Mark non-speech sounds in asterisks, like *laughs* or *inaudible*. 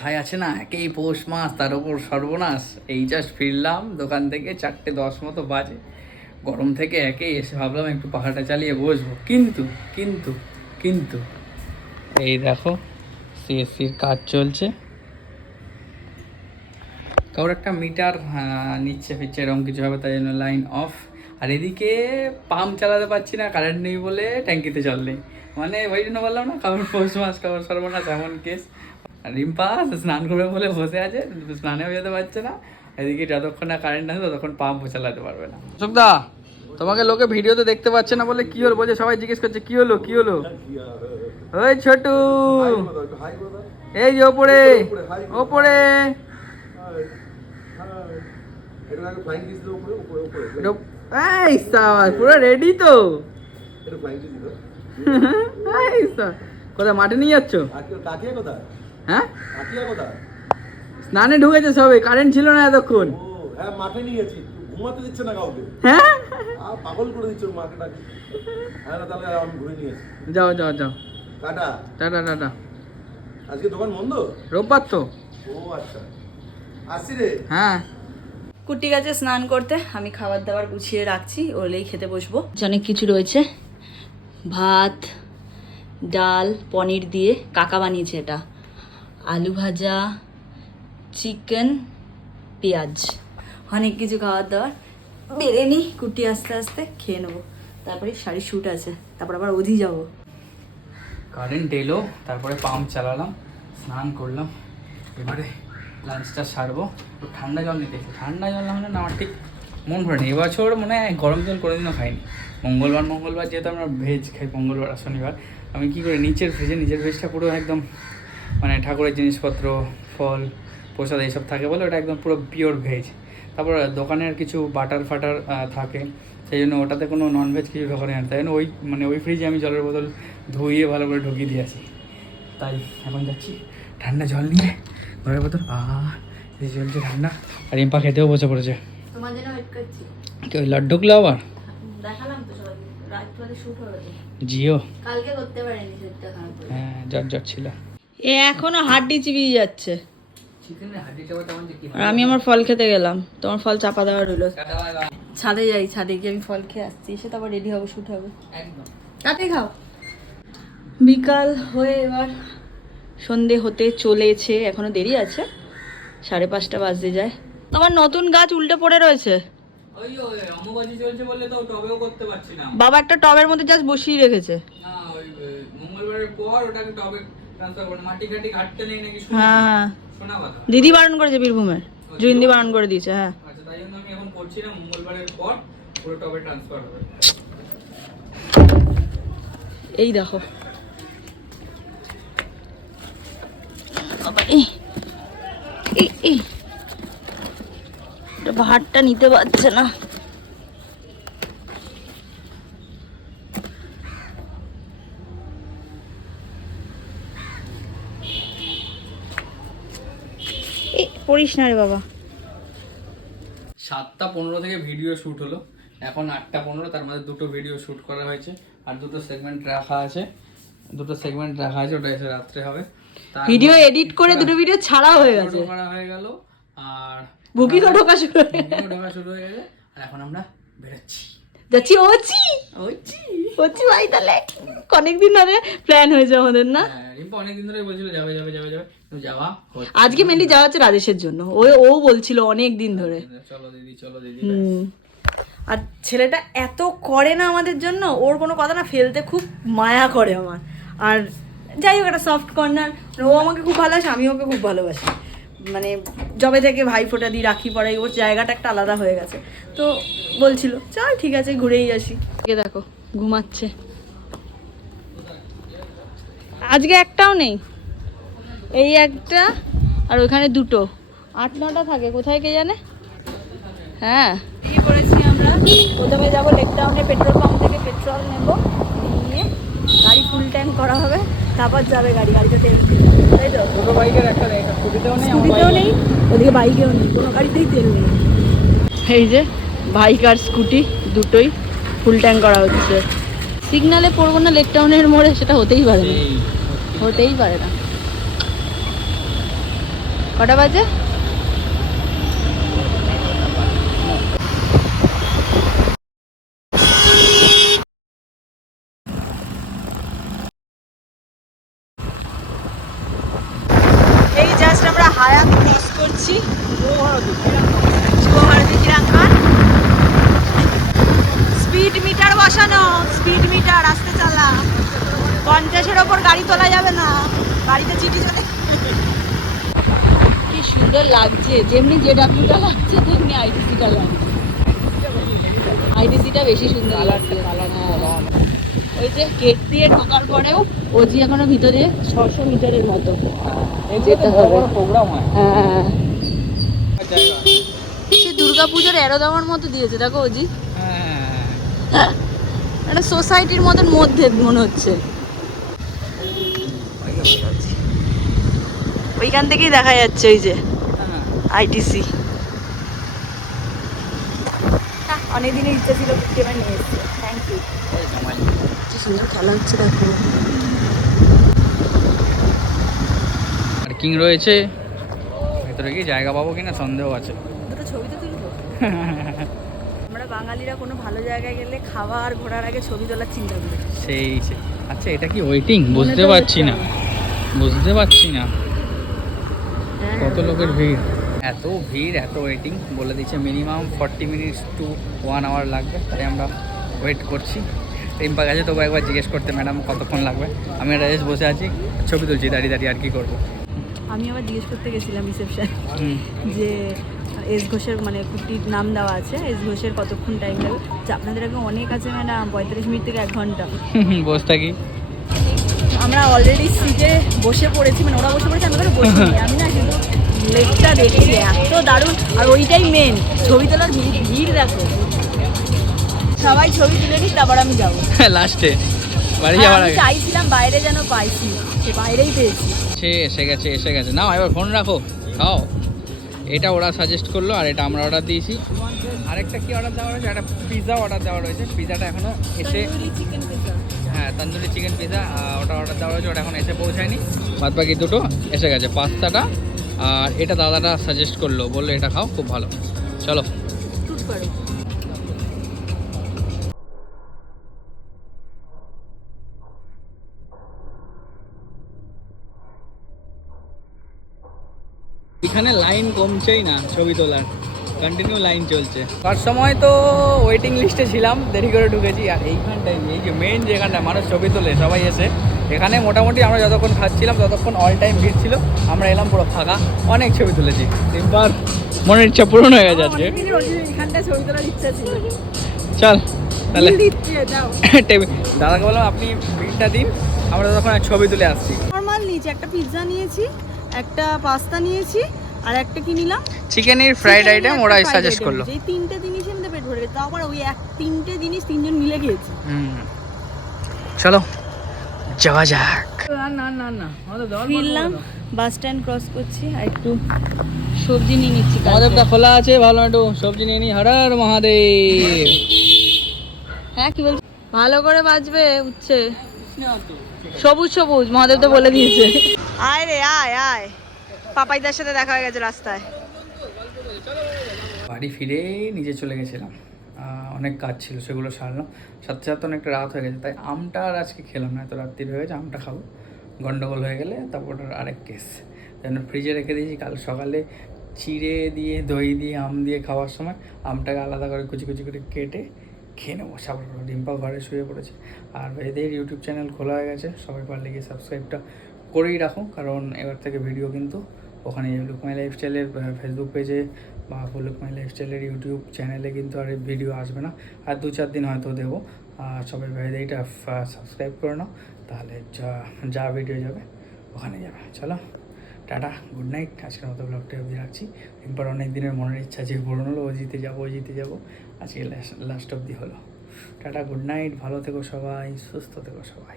ভাই আছে না, একেই পৌষ মাস, তার উপর সর্বনাশ। এই জাস্ট ফিরলাম, দোকান থেকে চারটে দশ মতো বাজে। গরম থেকে একেই এসে ভাবলাম একটু পাখাটা চালিয়ে বসবো। কিন্তু কিন্তু কিন্তু। এই দেখো, সিএসসির কাজ চলছে। কারোর একটা মিটার নিচ্ছে, ফিরছে, এরকম কিছু হবে, তাই জন্য লাইন অফ আর এদিকে পাম্প চালাতে পারছি না কারেন্ট নেই বলে ট্যাঙ্কিতে জল নেই। মানে ওই জন্য বললাম না কারোর পৌষ মাস কারোর সর্বনাশ, এমন কেস রিম্পা স্নান করবে বলে বসে আছে স্নানেও যেতে পারছে না। এদিকে যতক্ষণ না কারেন্ট আসে ততক্ষণ পাম্প চালাতে পারবে না। অশোকদা তোমাকে লোকে ভিডিওতে দেখতে পাচ্ছে না বলে কি হলো? বলছে সবাই জিজ্ঞেস করছে কি হলো কি হলো? ওই ছোটু। এই যে ওপরে ওপরে। পুরো রেডি তো। কোথায় মাঠে নিয়ে যাচ্ছ? কোথায়? হ্যাঁ? স্নানে ঢুকেছে সবে কারেন্ট ছিল না এতক্ষণ। ও হ্যাঁ মাঠে নিয়ে গেছি। ঘুমাতে দিচ্ছে না কাউকে। হ্যাঁ? পাগল করে দিচ্ছে ওর মাকে ডাকে হ্যাঁ তাহলে আমি ঘুরে নিয়ে আসি। যাও যাও যাও। টাটা। টাটা টাটা। আজকে দোকান বন্ধ? রোববার তো। ও আচ্ছা। আসছি রে। হ্যাঁ। কুটি গেছে স্নান করতে আমি খাবার দাবার গুছিয়ে রাখছি ওলেই খেতে বসবো। অনেক কিছু রয়েছে। ভাত ডাল পনির দিয়ে কাকা বানিয়েছে এটা। আলু ভাজা, চিকেন, পেঁয়াজ। অনেক কিছু খাবার দাওয়ার। বেড়ে নিই কুটি আস্তে আস্তে, খেয়ে নেব। তারপরে শাড়ির শ্যুট আছে, তারপর আবার অধি যাব। কারেন্ট এলো তারপরে পাম্প চালালাম, স্নান করলাম। এবারে লাঞ্চটা সারবো। ঠান্ডা জল নিতে ঠান্ডা জল না হলে না, আমার ঠিক মন ভরে নেই। এবছর মনে গরম জল কোনোদিনও খাইনি। মঙ্গলবার মঙ্গলবার যেহেতু আমরা ভেজ খাই, মঙ্গলবার আর শনিবার, আমি কী করি, নিচের ভেজে নিচের ভেজটা পুরো একদম মানে ঠাকুরের জিনিসপত্র ফল প্রসাদ এইসব থাকে বলে ওটা একদম পুরো পিওর ভেজ তারপর দোকানের কিছু বাটার ফাটার থাকে। সেই জন্য ওটাতে কোনো ননভেজ কিছু ঢোকানো যায় না তাই জন্য ওই মানে ওই ফ্রিজে আমি জলের বোতল ধুইয়ে ভালো করে ঢুকিয়ে দিয়ে আসি। তাই এখন যাচ্ছি। ঠান্ডা জল নিয়ে ঘরের বোতল। চলছে ঠান্ডা। আর ইম্পা খেতেও বসে পড়েছে। তোমার জন্য ওয়েট করছি। কি ওই লাড্ডু গুলো আবার? জিও। কালকে করতে পারিনি হ্যাঁ জট জট ছিল। এ এখনও হাড্ডি চিবিয়ে যাচ্ছে। আমার আর আমি আমার ফল খেতে গেলাম। তোমার ফল চাপা দেওয়া রইল। ছাদে যাই ছাদে গিয়ে আমি ফল খেয়ে আসছি। এসে তারপর রেডি হব শুট হবে। একদম। তাতে খাও। বিকাল হয়ে এবার সন্ধে হতে চলেছে। এখনও দেরি আছে। সাড়ে পাঁচটা বাজতে যায়। তোমার নতুন গাছ উল্টে পড়ে রয়েছে। বাবা একটা টবের মধ্যে জাস্ট বসিয়ে রেখেছে। মঙ্গলবারের পর ওটাকে টবে হ্যাঁ। দিদি বারণ করেছে বীরভূমের। জুইন্দি বারণ করে দিয়েছে হ্যাঁ। আচ্ছা এই দেখো। বাবা, এই এই, এই। নিতে পারছে না। পড়িস না রে বাবা। সাতটা পনেরো থেকে ভিডিও শ্যুট হলো। এখন আটটা পনেরো তার মধ্যে দুটো ভিডিও শ্যুট করা হয়েছে আর দুটো সেগমেন্ট রাখা আছে। দুটো সেগমেন্ট রাখা আছে ওটা এসে রাত্রে হবে। ভিডিও এডিট করে দুটো ভিডিও ছাড়া হয়ে গেছে। করা হয়ে গেল আর বুকিংও ঢোকা শুরু হয়ে। ঢোকা শুরু হয়ে গেছে আর এখন আমরা বেরোচ্ছি। যাচ্ছি ওচি ওইছি ওচি ভাই তাহলে অনেকদিন ধরে প্ল্যান হয়েছে আমাদের না? হ্যাঁ অনেকদিন ধরে বলছিল যাবে যাবে যাবে যাবে। যাওয়া আজকে মেনলি যাওয়া হচ্ছে রাজেশের জন্য। ও ও বলছিল অনেক দিন ধরে চলো দিদি চলো দিদি আর ছেলেটা এত করে না আমাদের জন্য ওর কোনো কথা না ফেলতে খুব মায়া করে আমার। আর যাই হোক একটা সফট কর্নার ও আমাকে খুব ভালোবাসে আমি ওকে খুব ভালোবাসি। মানে জবে থেকে ভাই ফোটা দিই রাখি পড়াই ওর জায়গাটা একটা আলাদা হয়ে গেছে। তো বলছিল চল ঠিক আছে ঘুরেই আসি। দেখো ঘুমাচ্ছে। আজকে একটাও নেই। এই একটা আর ওখানে দুটো। আট নটা থাকে কোথায় কে জানে? হ্যাঁ। পড়েছি আমরা। প্রথমে যাব লেকটাউনে পেট্রোল পাম্প থেকে পেট্রোল নেব। ফুল ট্যাঙ্ক করা হবে তারপর যাবে গাড়ি গাড়িতে তেল। তাই তো? দুটো বাইকের একটা নেই স্কুটিতেও ওদিকে বাইকেও নেই কোনো গাড়িতেই তেল নেই। এই যে বাইক আর স্কুটি দুটোই ফুল ট্যাঙ্ক করা হচ্ছে। সিগনালে পড়ব না লেকটাউনের মোড়ে সেটা হতেই পারে না। হতেই পারে না। কটা বাজে এই হায়াত ক্রস করছি। যুবভারতী ক্রীড়াঙ্গন স্পিড মিটার বসানো স্পিড মিটার আসতে চালা। পঞ্চাশের ওপর গাড়ি তোলা যাবে না। গাড়িতে চিঠি চলে। কি সুন্দর লাগছে। যেমনি জে ডাব্লিউটা লাগছে তেমনি আইটিসিটা লাগছে। আইটিসিটা বেশি সুন্দর লাগছে। হ্যাঁ। ওই যে গেট দিয়ে ঢোকার পরেও ওজি এখনও ভিতরে ছশো মিটারের মতো। যেতে হবে। প্রোগ্রাম হয়। হ্যাঁ। সে দুর্গা পুজোর এরোদামার মতো দিয়েছে দেখো ওজি হ্যাঁ। একটা সোসাইটির মতন মধ্যে মনে হচ্ছে। ওইখান থেকেই দেখা যাচ্ছে ওই যে হ্যাঁ। আইটিসি অনেক দিনের ইচ্ছা ছিল এবার নিয়ে এসছে। থ্যাংক ইউ সুন্দর খেলা হচ্ছে দেখো। পার্কিং রয়েছে। ভেতরে কি জায়গা পাবো কিনা সন্দেহ আছে। দুটো ছবি তো তুলবো। *laughs* আমরা বাঙালিরা কোনো ভালো জায়গায় গেলে খাওয়া আর ঘোরার আগে ছবি তোলার চিন্তা করি। সেই সেই আচ্ছা এটা কি ওয়েটিং বুঝতে পারছি না। বুঝতে পারছি না। হ্যাঁ। কত লোকের ভিড়? এত ভিড় এত ওয়েটিং বলে দিচ্ছে minimum forty minutes to one hour লাগবে। তাই আমরা ওয়েট করছি। রিম্পা গেছে তবু একবার জিজ্ঞেস করতে ম্যাডাম কতক্ষণ লাগবে? আমি একটা রাজেশ বসে আছি ছবি তুলছি দাঁড়িয়ে দাঁড়িয়ে আর কি করব? আমি আবার জিজ্ঞেস করতে গেছিলাম রিসেপশন যে এস ঘোষের মানে কুটির নাম দেওয়া আছে এস ঘোষের কতক্ষণ টাইম লাগবে? যে আপনাদের আগে অনেক আছে ম্যাডাম পঁয়তাল্লিশ মিনিট থেকে এক ঘণ্টা। *laughs* বসে থাকি। আমরা অলরেডি সিটে বসে পড়েছি মানে ওরা বসে পড়েছে আমি ওখানে বসে আমি না কিন্তু লেকটা দেখছি এত দারুণ। আর ওইটাই মেন ছবি তোলার ভিড় ভিড় দেখো। সবাই ছবি তুলে নিই তারপর আমি যাব। লাস্টে বাড়ি যাওয়ার আগে। চাইছিলাম বাইরে যেন পাইছি সে বাইরেই পেয়েছি। সে এসে গেছে এসে গেছে। না এবার ফোন রাখো। খাও। এটা ওরা সাজেস্ট করল আর এটা আমরা অর্ডার দিয়েছি। আরেকটা কি অর্ডার দেওয়া রয়েছে? একটা পিৎজা অর্ডার দেওয়া রয়েছে। পিৎজাটা এখনও এসে চিকেন হ্যাঁ তন্দুরি চিকেন পিৎজা ওটা অর্ডার দেওয়া রয়েছে ওটা এখন এসে পৌঁছায়নি। বাদ বাকি দুটো এসে গেছে পাস্তাটা। আর এটা দাদাটা সাজেস্ট করল বলল এটা খাও খুব ভালো। চলো। এখানে লাইন কমছেই না ছবি তোলার। কন্টিনিউ লাইন চলছে। তার সময় তো ওয়েটিং লিস্টে ছিলাম দেরি করে ঢুকেছি। আর এইখানটায় এই যে মেন যেখানটায় মানুষ ছবি তোলে সবাই এসে। এখানে মোটামুটি আমরা যতক্ষণ খাচ্ছিলাম ততক্ষণ অল টাইম ভিড় ছিল। আমরা এলাম পুরো ফাঁকা অনেক ছবি তুলেছি। এবার মনের ইচ্ছা পূরণ হয়ে গেছে আজকে। ছবি তোলার ইচ্ছা ছিল। চল তাহলে। দাদাকে বললাম আপনি বিলটা দিন আমরা তখন আর ছবি তুলে আসছি। নর্মাল নিয়েছি একটা পিৎজা নিয়েছি একটা পাস্তা নিয়েছি আর একটা কি নিলাম? চিকেনের ফ্রাইড আইটেম একটা ওরা সাজেস্ট করল। এই তিনটে জিনিস এমনি পেট ভরে তাও আবার ওই এক তিনটে জিনিস তিনজন মিলে খেয়েছি। চলো যাওয়া যাক। না না না ফিরলাম বাস স্ট্যান্ড ক্রস করছি আর একটু সবজি নিয়ে নিচ্ছি। মহাদেবটা খোলা আছে ভালো একটু সবজি নিয়ে নি হর হর মহাদেব। হ্যাঁ কি বলছি? ভালো করে বাজবে উচ্ছে। সবুজ সবুজ মহাদেব তো বলে দিয়েছে। আয় রে আয় আয়। পাপাইদার সাথে দেখা হয়ে গেছে রাস্তায়। বাড়ি ফিরে নিজে চলে গেছিলাম। অনেক কাজ ছিল, সেগুলো সারলাম। সাথে সাথে অনেকটা রাত হয়ে গেছে, তাই আমটা আর আজকে খেলাম না, এত রাত্রির হয়ে গেছে, আমটা খাব। গন্ডগোল হয়ে গেলে তারপর আরেক কেস যেন ফ্রিজে রেখে দিয়েছি, কাল সকালে চিড়ে দিয়ে, দই দিয়ে, আম দিয়ে খাওয়ার সময় আমটাকে আলাদা করে কুচি কুচি করে কেটে খেয়ে নেব। সাবার ডিম্পা ঘরে শুয়ে পড়েছে। আর এদের ইউটিউব চ্যানেল খোলা হয়ে গেছে, সবাই পারলে গিয়ে সাবস্ক্রাইবটা করেই রাখো, কারণ এবার থেকে ভিডিও কিন্তু ওখানে লুক মাই লাইফস্টাইলের ফেসবুক পেজে বা লুক মাই লাইফস্টাইলের ইউটিউব চ্যানেলে কিন্তু আর ভিডিও আসবে না। আর দু চার দিন হয়তো দেবো। আর সবাই ভাইদের এটা সাবস্ক্রাইব করে নাও, তাহলে যা যা ভিডিও যাবে, ওখানে যাবে। চলো, টাটা গুড নাইট আজকের মতো ব্লগটা অবধি রাখছি। একবার অনেক দিনের মনের ইচ্ছা যে পূরণ হলো, ও জিতে যাব, ও জিতে যাব। আজকে লাস্ট অবধি হলো। টাটা গুড নাইট ভালো থেকো সবাই, সুস্থ থেকো সবাই।